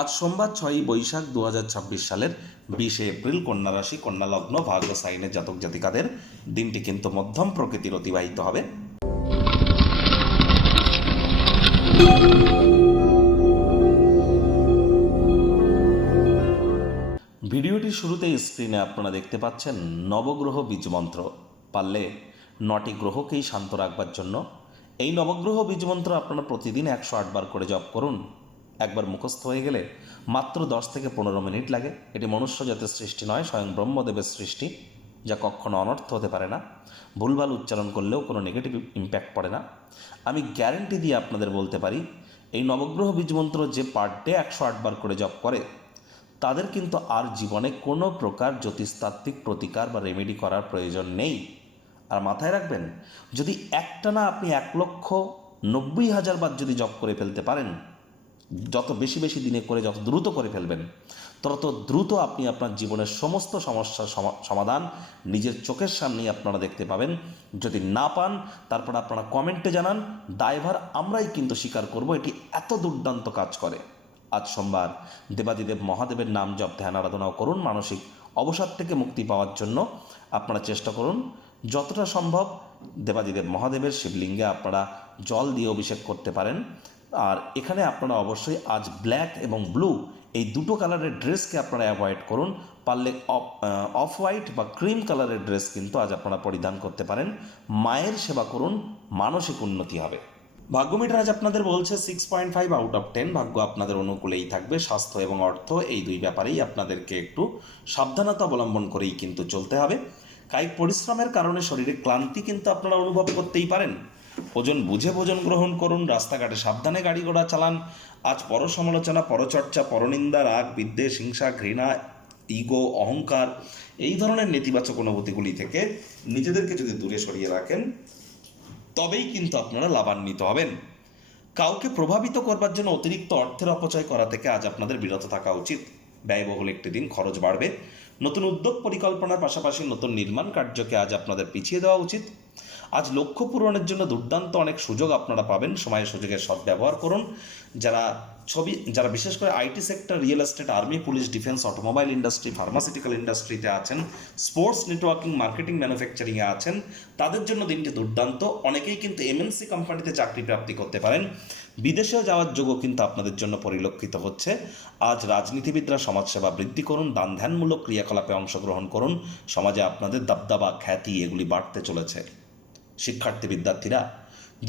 আজ সোমবার 6ই বৈশাখ 2026 সালের 20শে এপ্রিল কন্যা রাশি কন্যা লগ্ন ভাগ্য সাইনের জাতক জাতিকাদের দিনটি কিন্তু মধ্যম প্রকৃতির অতিবাহিত হবে। ভিডিওটির শুরুতেই স্ক্রিনে আপনারা দেখতে পাচ্ছেন নবগ্রহ বীজমন্ত্র। পারলে 9টি গ্রহকেই শান্ত রাখবার জন্য এই নবগ্রহ বীজমন্ত্র আপনারা প্রতিদিন 108 বার করে জপ করুন। একবার মুখস্থ হয়ে গেলে মাত্র 10 থেকে 15 মিনিট লাগে। এটি মনুষ্য জাতের সৃষ্টি নয়, স্বয়ং ব্রহ্মদেবের সৃষ্টি, যা কখনো অনর্থ হতে পারে না। ভুলভাল উচ্চারণ করলেও কোনো নেগেটিভ ইম্প্যাক্ট পড়ে না। আমি গ্যারেন্টি দিয়ে আপনাদের বলতে পারি, এই নবগ্রহ বীজমন্ত্র যে পার ডে 108 বার করে জপ করে তাদের কিন্তু আর জীবনে কোনো প্রকার জ্যোতিষতাত্ত্বিক প্রতিকার বা রেমেডি করার প্রয়োজন নেই। আর মাথায় রাখবেন, যদি একটানা আপনি 1,90,000 বার যদি জপ করে ফেলতে পারেন, যত বেশি বেশি দিনে করে যত দ্রুত করে ফেলবেন, তত দ্রুত আপনি আপনার জীবনের সমস্ত সমস্যার সমাধান নিজের চোখের সামনেই আপনারা দেখতে পাবেন। যদি না পান তারপর আপনারা কমেন্টে জানান, দায়ভার আমরাই কিন্তু স্বীকার করব। এটি এত দুর্দান্ত কাজ করে। আজ সোমবার দেবাদিদেব মহাদেবের নাম জপ ধ্যান আরাধনাও করুন। মানসিক অবসাদ থেকে মুক্তি পাওয়ার জন্য আপনারা চেষ্টা করুন যতটা সম্ভব দেবাদিদেব মহাদেবের শিবলিঙ্গে আপনারা জল দিয়ে অভিষেক করতে পারেন। আর এখানে আপনারা অবশ্যই আজ ব্ল্যাক এবং ব্লু এই দুটো কালারের ড্রেসকে আপনারা অ্যাভয়েড করুন। পারলে অফ হোয়াইট বা ক্রিম কালারের ড্রেস কিন্তু আজ আপনারা পরিধান করতে পারেন। মায়ের সেবা করুন, মানসিক উন্নতি হবে। ভাগ্যমিটার আজ আপনাদের বলছে 6.5 আউট অফ 10। ভাগ্য আপনাদের অনুকূলেই থাকবে। স্বাস্থ্য এবং অর্থ এই দুই ব্যাপারেই আপনাদেরকে একটু সাবধানতা অবলম্বন করেই কিন্তু চলতে হবে। কায়িক পরিশ্রমের কারণে শরীরে ক্লান্তি কিন্তু আপনারা অনুভব করতেই পারেন। ওজন বুঝে ভোজন গ্রহণ করুন। রাস্তাঘাটে সাবধানে গাড়ি ঘোড়া চালান। আজ পরসমালোচনা, পরচর্চা, পরনিন্দা, রাগ, বিদ্বেষ, হিংসা, ঘৃণা, ইগো, অহংকার এই ধরনের নেতিবাচক অনুভূতিগুলি থেকে নিজেদেরকে যদি দূরে সরিয়ে রাখেন তবেই কিন্তু আপনারা লাভান্বিত হবেন। কাউকে প্রভাবিত করবার জন্য অতিরিক্ত অর্থের অপচয় করা থেকে আজ আপনাদের বিরত থাকা উচিত। ব্যয়বহুল একটি দিন, খরচ বাড়বে। নতুন উদ্যোগ পরিকল্পনার পাশাপাশি নতুন নির্মাণ কার্যকে আজ আপনাদের পিছিয়ে দেওয়া উচিত। আজ লক্ষ্য পূরণের জন্য দুর্দান্ত অনেক সুযোগ আপনারা পাবেন। সময় সুযোগের সদ্ব্যবহার করুন। যারা বিশেষ করে IT sector, real estate, army, police, defence, automobile industry, pharmaceutical ইন্ডাস্ট্রিতে আছেন, স্পোর্টস, নেটওয়ার্কিং, মার্কেটিং, ম্যানুফ্যাকচারিংয়ে আছেন, তাদের জন্য দিনটি দুর্দান্ত। অনেকেই কিন্তু এমএনসি কোম্পানিতে চাকরি প্রাপ্তি করতে পারেন। বিদেশেও যাওয়ার যোগও কিন্তু আপনাদের জন্য পরিলক্ষিত হচ্ছে। আজ রাজনীতিবিদরা সমাজসেবা বৃদ্ধি করুন, দান ধ্যানমূলক ক্রিয়াকলাপে অংশগ্রহণ করুন। সমাজে আপনাদের দাবদাবা, খ্যাতি এগুলি বাড়তে চলেছে। শিক্ষার্থী বিদ্যার্থীরা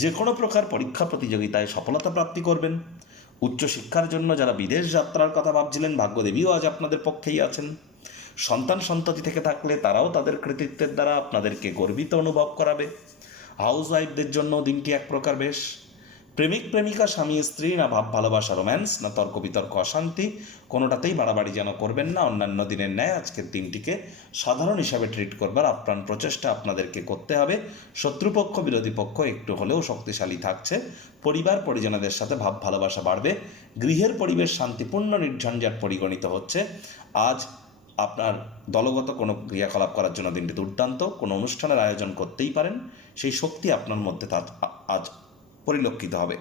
যে কোনো প্রকার পরীক্ষা প্রতিযোগিতায় সফলতা প্রাপ্তি করবেন। উচ্চশিক্ষার জন্য যারা বিদেশ যাত্রার কথা ভাবছিলেন, ভাগ্যদেবীও আজ আপনাদের পক্ষেই আছেন। সন্তান সন্ততি থেকে থাকলে তারাও তাদের কৃতিত্বের দ্বারা আপনাদেরকে গর্বিত অনুভব করাবে। হাউস ওয়াইফদের জন্য দিনটি এক প্রকার বেশ। প্রেমিক প্রেমিকা, স্বামী স্ত্রী, না ভাব ভালোবাসা রোম্যান্স, না তর্ক বিতর্ক অশান্তি, কোনোটাতেই বাড়াবাড়ি যেন করবেন না। অন্যান্য দিনের ন্যায় আজকের দিনটিকে সাধারণ হিসাবে ট্রিট করবার আপ্রাণ প্রচেষ্টা আপনাদেরকে করতে হবে। শত্রুপক্ষ, বিরোধী পক্ষ একটু হলেও শক্তিশালী থাকছে। পরিবার পরিজনদের সাথে ভাব ভালোবাসা বাড়বে। গৃহের পরিবেশ শান্তিপূর্ণ, নির্ঝঞ্ঝাট পরিগণিত হচ্ছে। আজ আপনার দলগত কোনো ক্রিয়াকলাপ করার জন্য দিনটি দুর্দান্ত। কোনো অনুষ্ঠানের আয়োজন করতেই পারেন, সেই শক্তি আপনার মধ্যে আজ পরিলক্ষিত হবে।